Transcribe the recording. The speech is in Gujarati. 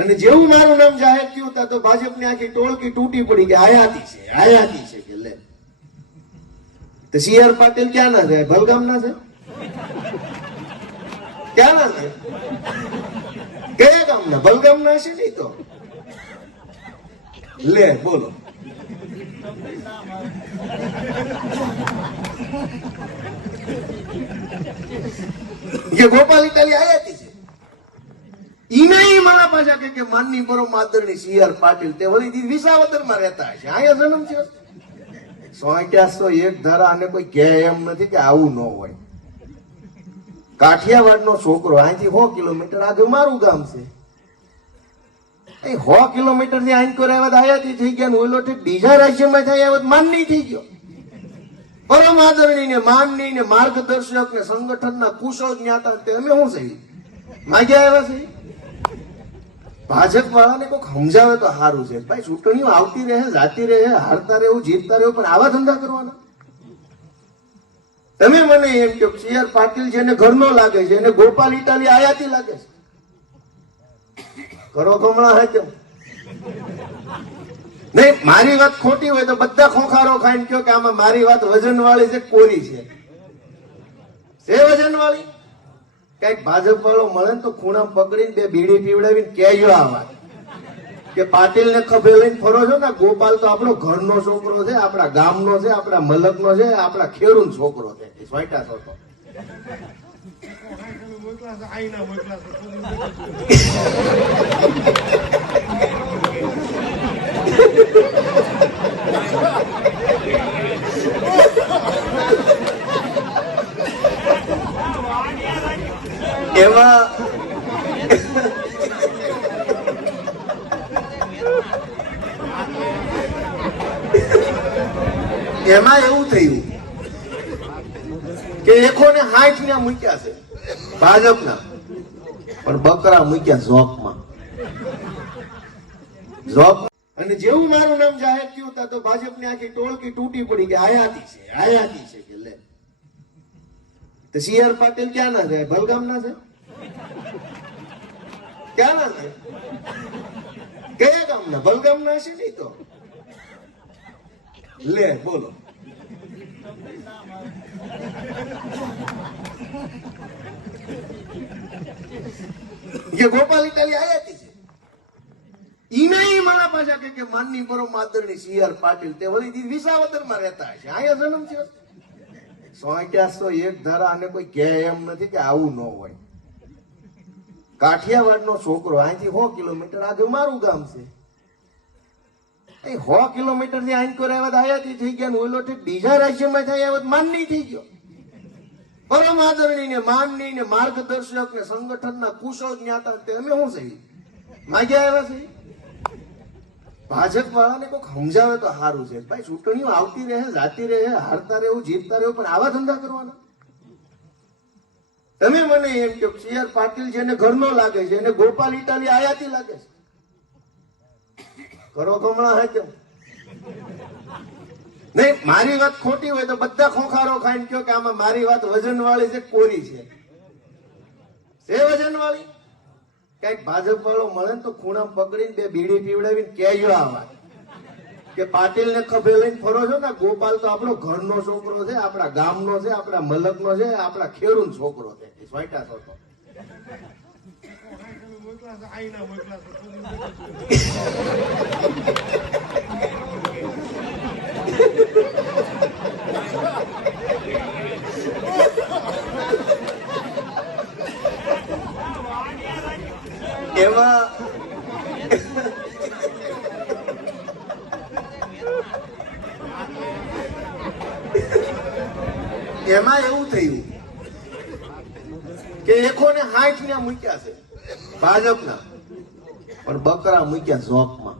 અને જેવું મારું નામ જાહેર થયું તા તો ભાજપની આખી ટોળકી તૂટી પડી કે આયાતી છે કે લે તો CR પાટીલ ક્યાં ના છે? ભલગામ ના છે? ક્યાં ના છે? કયા ગામના? ભલગામ ના છે નહીં તો લે બોલો. ये गोपाल इटाली आयाती છે ઈનાઈ મારા પાછા કે માનની પરમ આદરણી CR પાટીલ તે વળી વિસાવદર માં રહેતા છે, અહીંયા જન્મ છે. 100 એક ધારા અને કોઈ કહે એમ નથી કે આવું ન હોય. કાઠિયાવાડ નો છોકરો અહીંથી 100 કિલોમીટર આગળ મારું ગામ છે. 100 કિલોમીટર થી અહીં કોઈ આવ્યા આયાતી થઈ ગયા, ઓલો બીજા રાજ્યમાં થાય આવ્યા માનની થઈ ગયો. પરમ આદરણી ને માનની ને માર્ગદર્શક ને સંગઠનના કુશળ જ્ઞાતા તે અમે શું છે માગ્યા આવ્યા છે. ભાજપ વાળાને કોઈક સમજાવે તો સારું છે. ભાઈ ચૂંટણીઓ આવતી રહે, જાતી રહે, હારતા રહેવું, જીતતા રહેવું, પણ આવા ધંધા કરવાના. તમે મને એમ કહો CR પાટીલ જેને ઘરનો લાગે છે એને ગોપાલ ઇટાલી આયાતી લાગે છે. કરો કમળા હે કેમ નહીં? મારી વાત ખોટી હોય તો બધા ખોખારો ખાઈને કહો કે આમાં મારી વાત વજન વાળી છે, કોરી છે વજન વાળી. કઈક ભાજપ વાળો મળે ને તો ખૂણા પકડીને 2 બીડી પીવડાવીને કહેજો આ વાત કે પાટીલ ને ખભે લઈને ફરો છો ને, ગોપાલ તો આપણો ઘરનો છોકરો છે, આપણા ગામનો છે, આપણા મલકનો છે, આપણા ખેડૂત છોકરો છે. સ્વાઈટા છોકરો એમાં એવું થયું કે 160 ને મૂક્યા છે ભાજપના, પણ બકરા મૂક્યા ઝોકમાં. અને જેવું મારું નામ જાહેર થયું તા તો ભાજપની આખી ટોળકી તૂટી પડી કે આયાતી છે કે લે તો CR પાટીલ ક્યાં ના છે? ભલગામ ના છે? ક્યાં ના છે? કયા ગામના? ભલગામ ના છે નહીં તો લે બોલો. ये गोपाल इटाली आयाती છે ઈનાઈ મારા પાછા કે માનની પરમ આદરણી CR પાટીલ તે વળી વિસાવદર માં રહેતા છે, અહીંયા જન્મ છે. 100 એક ધારા અને કોઈ કહે એમ નથી કે આવું ન હોય. કાઠિયાવાડ નો છોકરો અહીંથી 100 કિલોમીટર આગળ મારું ગામ છે. 100 કિલોમીટર થી અહીં કોઈ આવ્યા આયાતી થઈ ગયા, ઓલો બીજા રાજ્યમાં થાય આવ્યા માનની થઈ ગયો. પરમ આદરણી ને માનની ને માર્ગદર્શક ને સંગઠનના કુશળ જ્ઞાતા તે અમે શું છે માગ્યા આવ્યા છે. ભાજપ વાળાને કોઈક સમજાવે તો સારું છે. ભાઈ ચૂંટણીઓ આવતી રહે, જાતી રહે, હારતા રહેવું, જીતતા રહેવું, પણ આવા ધંધા કરવાના. તમે મને એમ કહો CR પાટીલ જેને ઘરનો લાગે છે એને ગોપાલ ઇટાલી આયાતી લાગે છે. કરો કમળા હે કેમ નહીં? મારી વાત ખોટી હોય તો બધા ખોખારો ખાઈને કહો કે આમાં મારી વાત વજન વાળી છે, કોરી છે વજન વાળી. કઈક ભાજપ વાળો મળે ને તો ખૂણા પકડીને 2 બીડી પીવડાવીને કહેજો આ વાત કે પાટીલ ને ખભે લઈને ફરો છો ને, ગોપાલ તો આપણો ઘરનો છોકરો છે, આપણા ગામનો છે, આપણા મલકનો છે, આપણા ખેડૂત છોકરો છે. સ્વાઈટા છોકરો એમાં એવું થયું કે 160 ને મૂક્યા છે ભાજપના, પણ બકરા મૂક્યા ઝોકમાં.